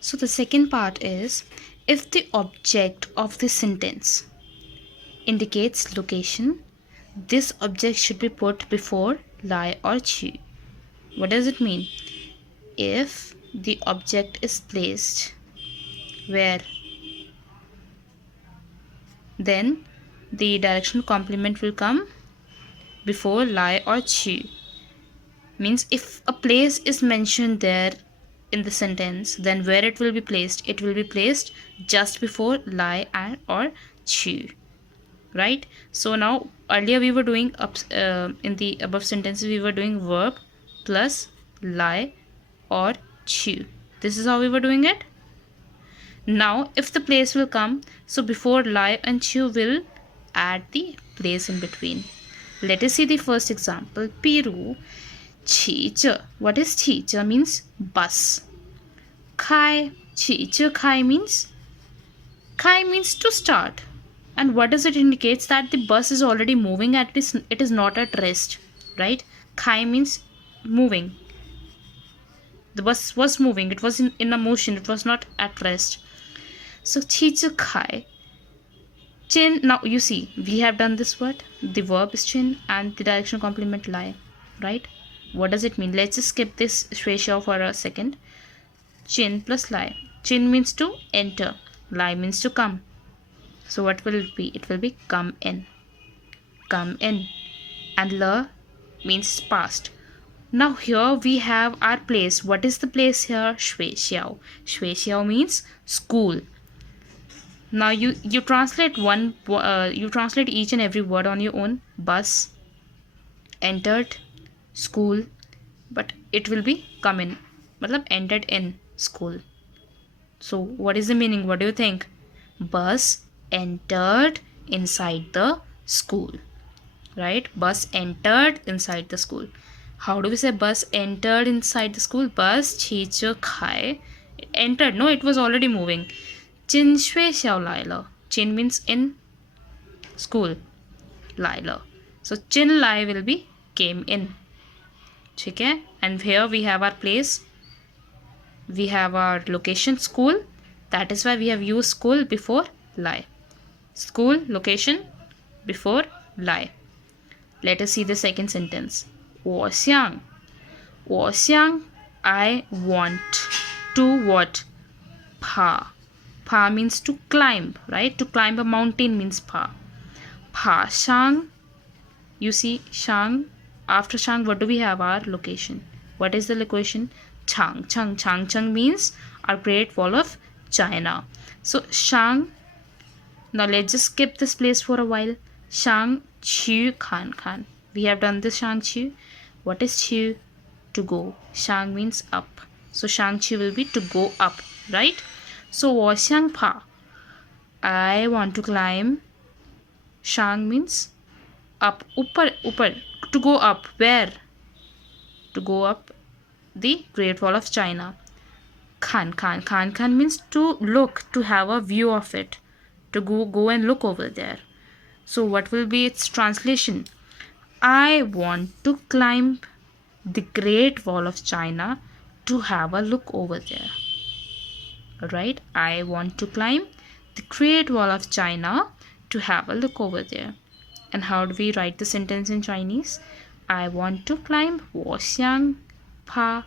So the second part is, if the object of the sentence indicates location, this object should be put before lie or chu. What does it mean? If the object is placed where, then the directional complement will come before lie or chu. Means if a place is mentioned there in the sentence, then where it will be placed? It will be placed just before lie and or chu, right? So now earlier we were doing in the above sentences we were doing verb plus lie or chu. This is how we were doing it. Now if the place will come, so before lie and chu will add the place in between. Let us see the first example. Piru 骑着. What is 骑着 means bus. 开 骑着开 means to start. And what does it indicates? That the bus is already moving, it is not at rest, right? 开 means moving. The bus was moving, it was in a motion, it was not at rest. So 骑着开 chin. Now you see we have done this word, the verb is chin and the directional complement lie, right? What does it mean? Let's just skip this ratio for a second. Chin plus lie. Chin means to enter, lie means to come. So what will it be? It will be come in. Come in. And la means past. Now here we have our place. What is the place here? Shui xiao. Shui xiao means school. Now you translate you translate each and every word on your own. Bus, entered, school, but it will be come in, matlab entered in school. So what is the meaning? What do you think? Bus entered inside the school, right? Bus entered inside the school. How do we say bus entered inside the school? Bus 骑着开 entered. No, it was already moving. 进学校来了. Chin means in school. 来了. So 进来 will be came in. Okay? And here we have our place. We have our location school. That is why we have used school before lie. School, location, before lie. Let us see the second sentence. 我想 I want to what? Pa. Pa means to climb, right? To climb a mountain means pa. Pa shang. You see shang. After shang, what do we have? Our location. What is the location? Changcheng. Changcheng means our Great Wall of China. So shang. Now let's just skip this place for a while. Shang chu khan khan. We have done this shang chu. What is chu? To go. Shang means up. So shang chu will be to go up, right? So 我想爬. I want to climb. Shang means up. Upar. To go up. Where? To go up the Great Wall of China. Khan means to look, to have a view of it, to go and look over there. So what will be its translation? I want to climb the Great Wall of China to have a look over there. Alright, I want to climb the Great Wall of China to have a look over there. And how do we write the sentence in Chinese? I want to climb 我想爬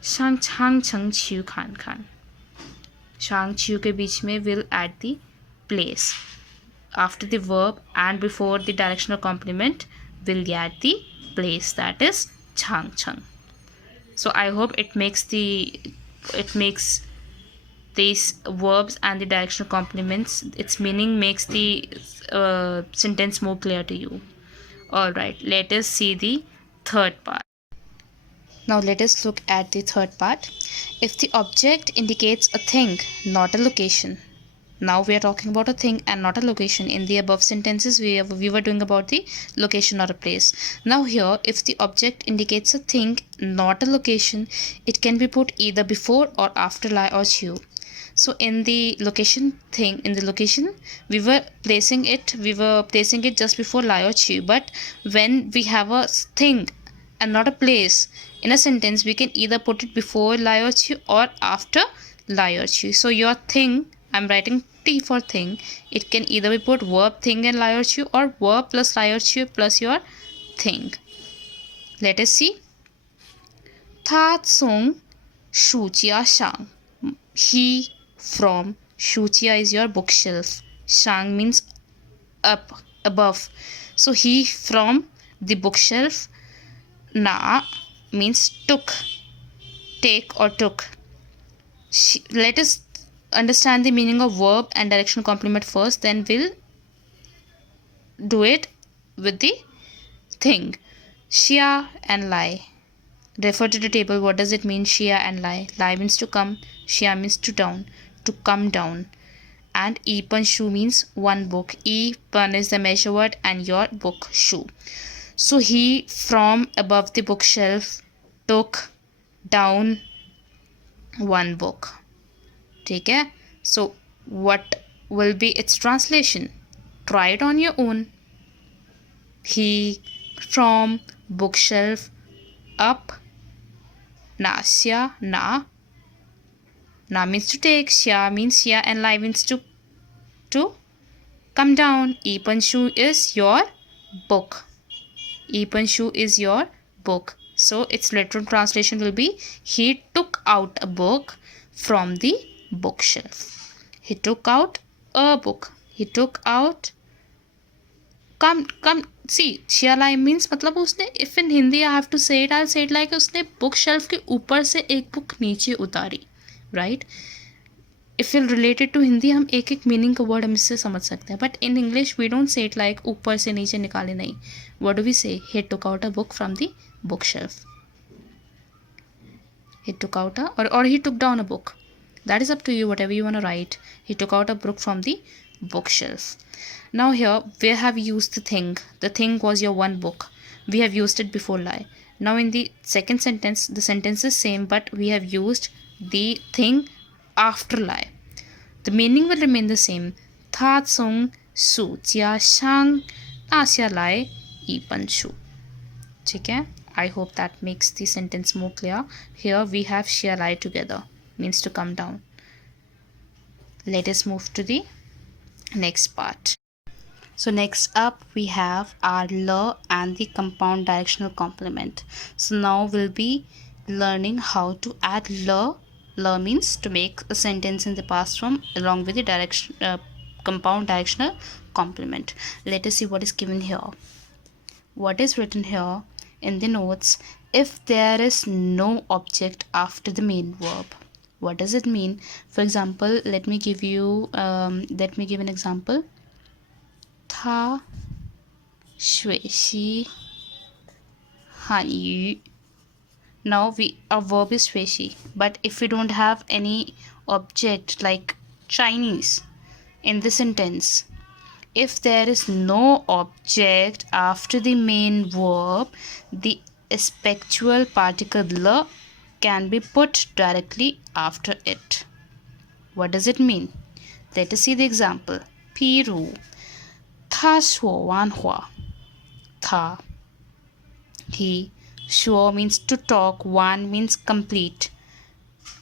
上长城去看看. Shang Chu के बीच में will add the place. After the verb and before the directional complement will add the place, that is Changcheng. So I hope it makes these verbs and the directional complements, its meaning makes the sentence more clear to you. Alright, let us see the third part. Now let us look at the third part. If the object indicates a thing, not a location. Now we are talking about a thing and not a location. In the above sentences, we were doing about the location or a place. Now here, if the object indicates a thing, not a location, it can be put either before or after lie or chu. So in the location thing, we were placing it just before lie or chu. But when we have a thing and not a place in a sentence, we can either put it before lie or chi or after lie or chi. So your thing, I'm writing T for thing. It can either be put verb thing and lie or chi, or verb plus lie or chi plus your thing. Let us see. 他从书架上 he from 书架 is your bookshelf. Shang means up, above. So he from the bookshelf. Na means took, take or took. Let us understand the meaning of verb and directional complement first, then we'll do it with the thing. Shia and lie. Refer to the table. What does it mean? Shia and lie. Lie means to come. Shia means to down. To come down. And ipan shu means one book. Ipan is the measure word and your book shu. So he from above the bookshelf took down one book. Okay? So what will be its translation? Try it on your own. He from bookshelf up. Na xia na. Na means to take. Xia means xia and lai means to come down. Ipan shu is your book. Ipan shu is your book. So its literal translation will be he took out a book from the bookshelf. He took out a book. He took out come see शियालाई means मतलब उसने, if in Hindi I have to say it, I'll say it like उसने bookshelf के ऊपर से एक book नीचे उतारी, right? If you'll relate it to Hindi, हम एक एक मीनिंग का वर्ड हम इससे समझ सकते हैं, but in English we don't say it like ऊपर से नीचे निकाले, नहीं. What do we say? He took out a book from the bookshelf. He took out a or he took down a book. That is up to you, whatever you want to write. He took out a book from the bookshelf. Now here, where have we used the thing? The thing was your one book. We have used it before lie. Now in the second sentence, the sentence is same, but we have used the thing after lie. The meaning will remain the same. Ta tsung su jia shang na xia lai yi pan shu. Okay? I hope that makes the sentence more clear. Here we have xia lai together, means to come down. Let us move to the next part. So next up we have our la and the compound directional complement. So now we'll be learning how to add la. La means to make a sentence in the past form along with the compound directional complement. Let us see what is given here. What is written here in the notes? If there is no object after the main verb. What does it mean? For example, let me give an example. 他学习汉语. Now our verb is 学习, but if we don't have any object like Chinese in the sentence, if there is no object after the main verb, the spectual particle la can be put directly after it. What does it mean? Let us see the example. 譬如他说完话. Ta, he. Sure means to talk. One means complete,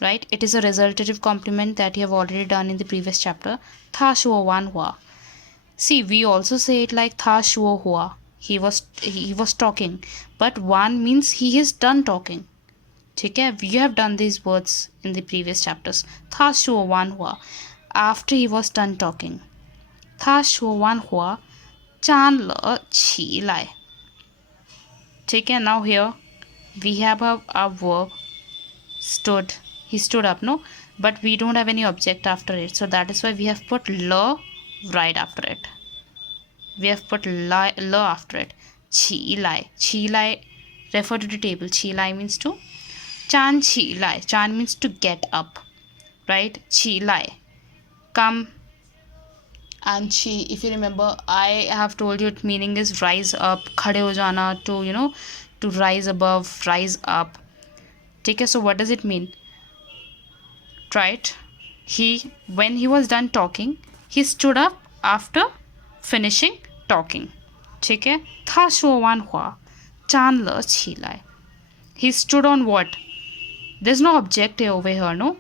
right? It is a resultative complement that you have already done in the previous chapter. Tha shuo wan hua. See, we also say it like tha shuo hua. He was talking, but one means he is done talking. Okay, we have done these words in the previous chapters. Tha shuo wan hua. After he was done talking. Tha shuo wan hua. Chan le qi lai. Okay, now here we have our verb stood. He stood up, no? But we don't have any object after it. So that is why we have put la right after it. We have put la after it. Qi lai. Qi lai, refer to the table. Qi lai means to. Chan qi lai. Chan means to get up. Right? Qi lai. Come. And chi, if you remember, I have told you its meaning is rise up, khade ho jana, to rise above, rise up. Okay, so what does it mean? Try it. When he was done talking, he stood up after finishing talking. Okay, tha shuo wan hua, chan le qi lai. He stood on what? There's no object over here, no?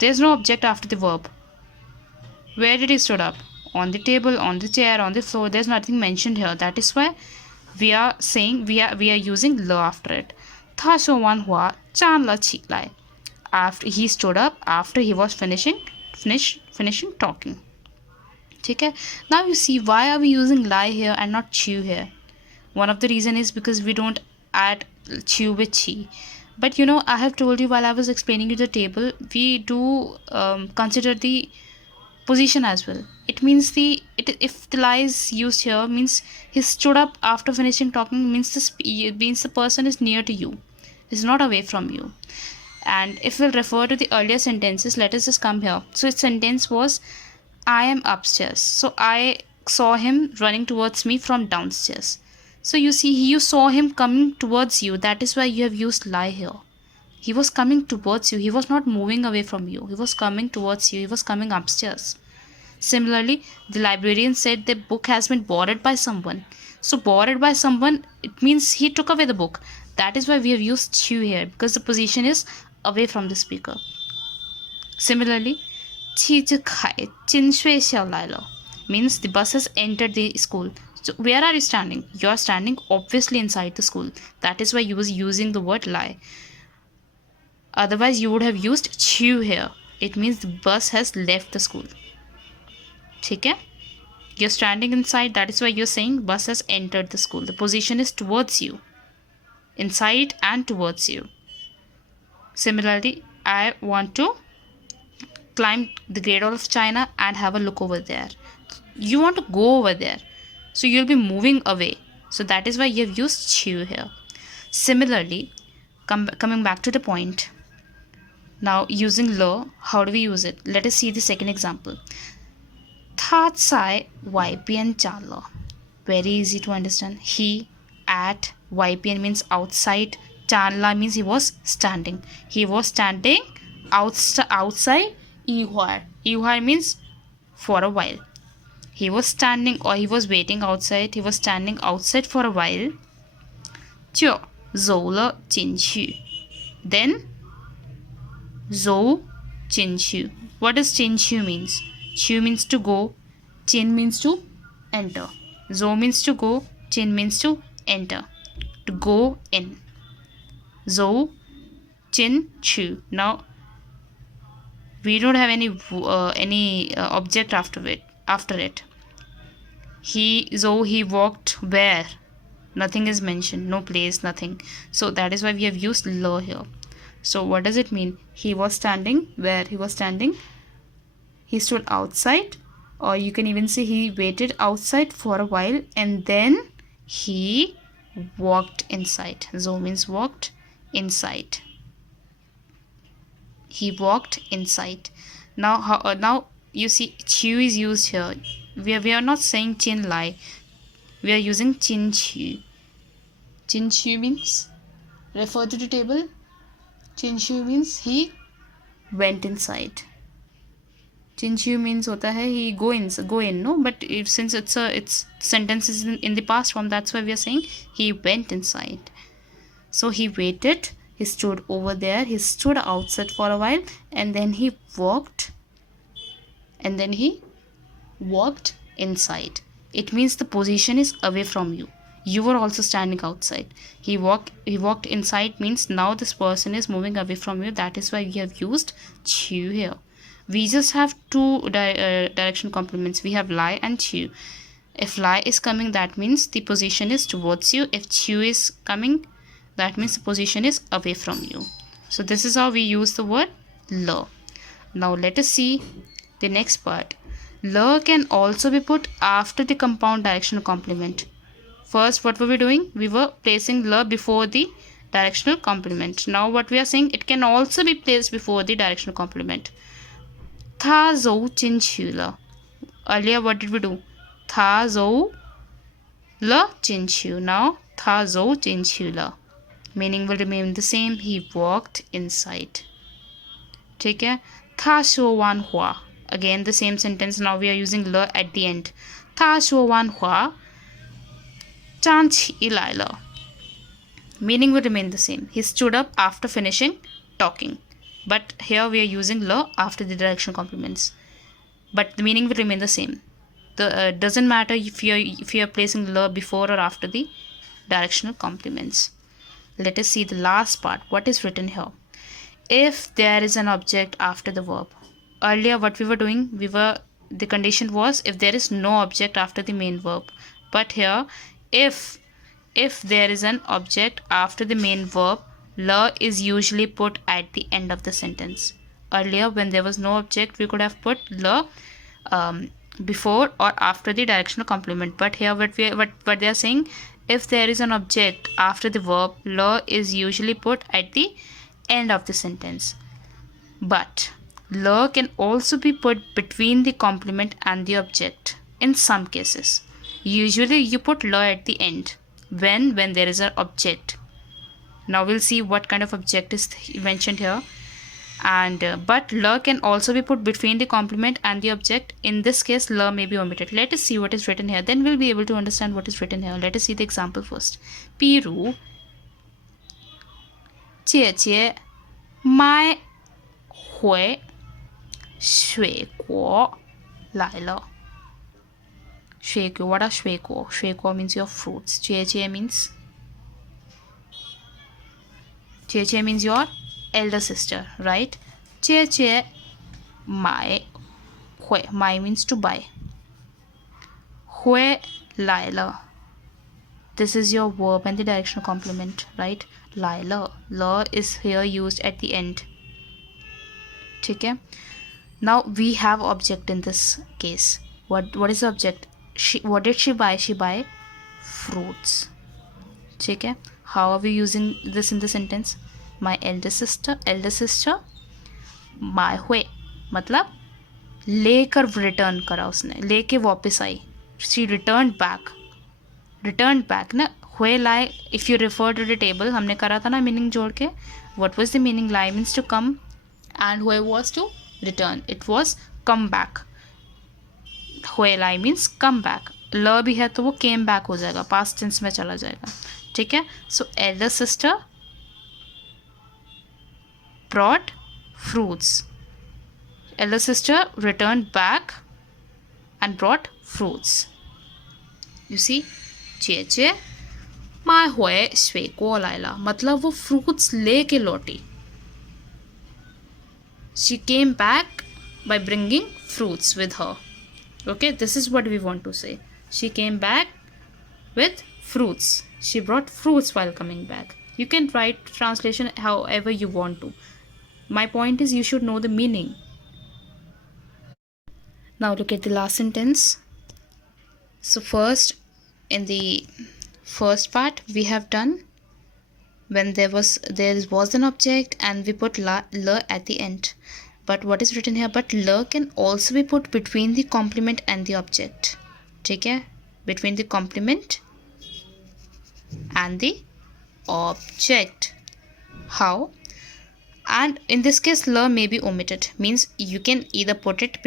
There's no object after the verb. Where did he stood up? On the table, on the chair, on the floor. There's nothing mentioned here. That is why we are saying we are using le after it. 他说完话站了起来 after he stood up after he was finishing talking. Okay. Now you see, why are we using lie here and not chew here? One of the reason is because we don't add chew with chi. But you know, I have told you while I was explaining you the table, we do consider the position as well. It means if the lie is used here, means he stood up after finishing talking, means the person is near to you, is not away from you. And if we'll refer to the earlier sentences, let us just come here. So its sentence was, I am upstairs, so I saw him running towards me from downstairs. So you see, you saw him coming towards you. That is why you have used lie here. He was coming towards you. He was not moving away from you. He was coming towards you. He was coming upstairs. Similarly, the librarian said the book has been borrowed by someone. So borrowed by someone, it means he took away the book. That is why we have used chew here, because the position is away from the speaker. Similarly, 汽车开进学校来了 means the bus has entered the school. So where are you standing? You are standing obviously inside the school. That is why you was using the word lie. Otherwise, you would have used chew here. It means the bus has left the school. Okay? You're standing inside. That is why you're saying bus has entered the school. The position is towards you. Inside and towards you. Similarly, I want to climb the Great Wall of China and have a look over there. You want to go over there. So you'll be moving away. So that is why you have used chew here. Similarly, coming back to the point. Now using le, how do we use it? Let us see the second example. 他在外边站了 Very easy to understand. He at 外边 means outside. 站了 means he was standing. He was standing outside 一会儿 一会儿 means for a while. He was standing or he was waiting outside. He was standing outside for a while. 就走了进去 Then 走进去 What does 进去 means? 去 means to go. 进 means to enter. 走 means to go. 进 means to enter. To go in. 走进去 Now we don't have any object after it. He walked where? Nothing is mentioned. No place, nothing. So that is why we have used lo here. So what does it mean? He was standing where? He was standing. He stood outside, or you can even say he waited outside for a while and then he walked inside. Zo means walked inside. He walked inside. Now you see chew is used here. We are not saying chin lie. We are using chin chew. Chin chew means refer to the table. Chin chew means he went inside. Chin chew means hota hai he go in no, but since it's sentences in the past form, that's why we are saying he went inside. So he waited. He stood over there. He stood outside for a while and then he walked inside. It means the position is away from you. You were also standing outside. He walked inside means now this person is moving away from you. That is why we have used chew here. We just have two direction complements. We have lie and chew. If lie is coming, that means the position is towards you. If chew is coming, that means the position is away from you. So this is how we use the word le. Now let us see the next part. Le can also be put after the compound directional complement. First, what were we doing? We were placing le before the directional complement. Now what we are saying, it can also be placed before the directional complement. 他走进去了 Earlier what did we do? 他走了进去 Now 他走进去了 Meaning will remain the same. He walked inside. ठीक है 他说完话 Again the same sentence. Now we are using le at the end. 他说完话站起来了 meaning will remain the same. He stood up after finishing talking. But here we are using la after the directional complements. But the meaning will remain the same. The doesn't matter if you're placing la before or after the directional complements. Let us see the last part. What is written here? If there is an object after the verb. Earlier what we were doing, the condition was if there is no object after the main verb. But here, if there is an object after the main verb, la is usually put at the end of the sentence. Earlier when there was no object, we could have put la before or after the directional complement. But here what they are saying, if there is an object after the verb, la is usually put at the end of the sentence. But la can also be put between the complement and the object in some cases. Usually you put la at the end when there is an object. Now we'll see what kind of object is mentioned here. And but la can also be put between the complement and the object. In this case, la may be omitted. Let us see what is written here. Then we'll be able to understand what is written here. Let us see the example first. 比如姐姐买回水果来了。水果, what are 水果? 水果 means your fruits. 姐姐 means your elder sister, right? 姐姐买回 means to buy. 回来了. This is your verb and the directional complement, right? 来了. La is here used at the end. Okay. Now we have object in this case. What is the object? What did she buy? She buy fruits. Okay. How are we using this in the sentence? My elder sister buy हुए मतलब लेकर return करा उसने, लेके वापस आई. She returned back ना. हुए lie, if you refer to the table, हमने करा था ना meaning जोड़ के. What was the meaning? Lie means to come and हुए was to return. It was come back. हुए lie means come back. ल भी है तो वो came back हो जाएगा, past tense में चला जाएगा. ठीक है. So elder sister brought fruits. Elder sister returned back and brought fruits. You see, 姐姐买回水果来了, मतलब वो fruits लेके लौटी. She came back by bringing fruits with her. Okay, this is what we want to say. She came back with fruits. She brought fruits while coming back. You can write translation however you want to. My point is you should know the meaning. Now look at the last sentence. So first, in the first part we have done when there was an object and we put la at the end. But what is written here? But la can also be put between the complement and the object. ठीक है? Between the complement and the object. How? And in this case, la may be omitted. Means you can either put it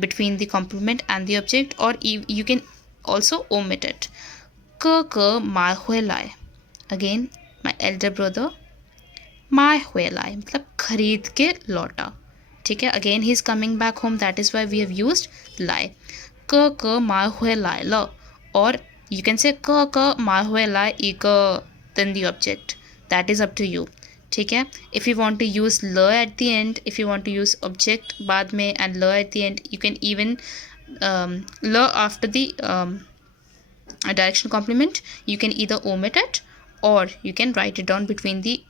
between the complement and the object, or you can also omit it. Ke mai hui lai. Again, my elder brother mai hui lai. मतलब खरीद के लौटा. ठीक है. Again, he is coming back home. That is why we have used lai. Ke mai hui lai la. Or you can say ke mai hui lai ika then the object. That is up to you. ठीक है. If you want to use la at the end, if you want to use object बाद में and la at the end, you can even la after the directional complement, you can either omit it or you can write it down between the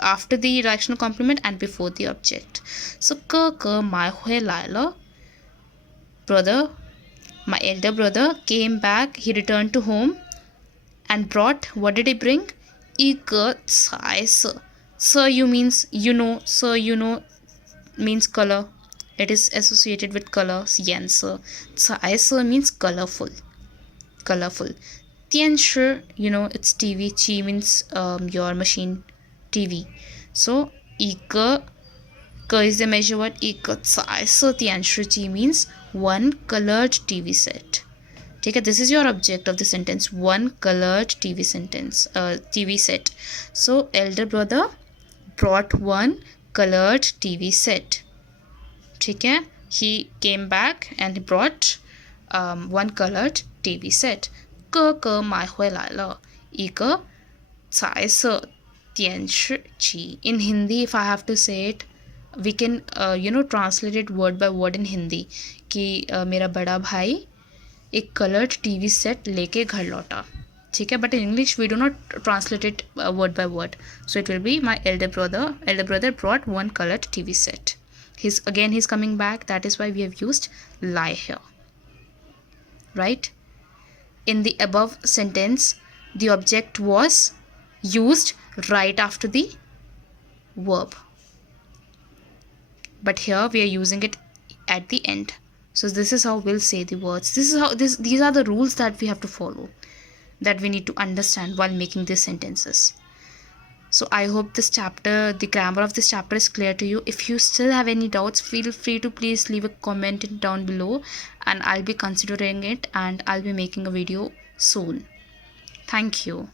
after the directional complement and before the object. So ke mai hui lai la. Brother, my elder brother came back. He returned to home and brought, what did he bring? Ika tsai se. Se you means you know. Se you know means color. It is associated with color. Yan se. Tsai se means colorful. Colorful. Tian shi, you know, it's TV. Chi means your machine. TV. So ika is the measure word. Ika tsai se tian shi chi means one colored TV set. ठीक है, this is your object of the sentence, one colored TV set. So elder brother brought one colored TV set. ठीक है, he came back and he brought one colored TV set. 哥哥买回来了一个彩色电视机. In Hindi, if I have to say it, we can translate it word by word in Hindi कि मेरा बड़ा भाई एक coloured TV set लेके घर लौटा. ठीक है, but in English we do not translate it word by word. So it will be my elder brother brought one colored TV set. He's coming back. That is why we have used lie here. Right? In the above sentence, the object was used right after the verb. But here we are using it at the end. So this is how we'll say the words. These are the rules that we have to follow, that we need to understand while making these sentences. So I hope the grammar of this chapter is clear to you. If you still have any doubts, feel free to please leave a comment down below, and I'll be considering it and I'll be making a video soon. Thank you.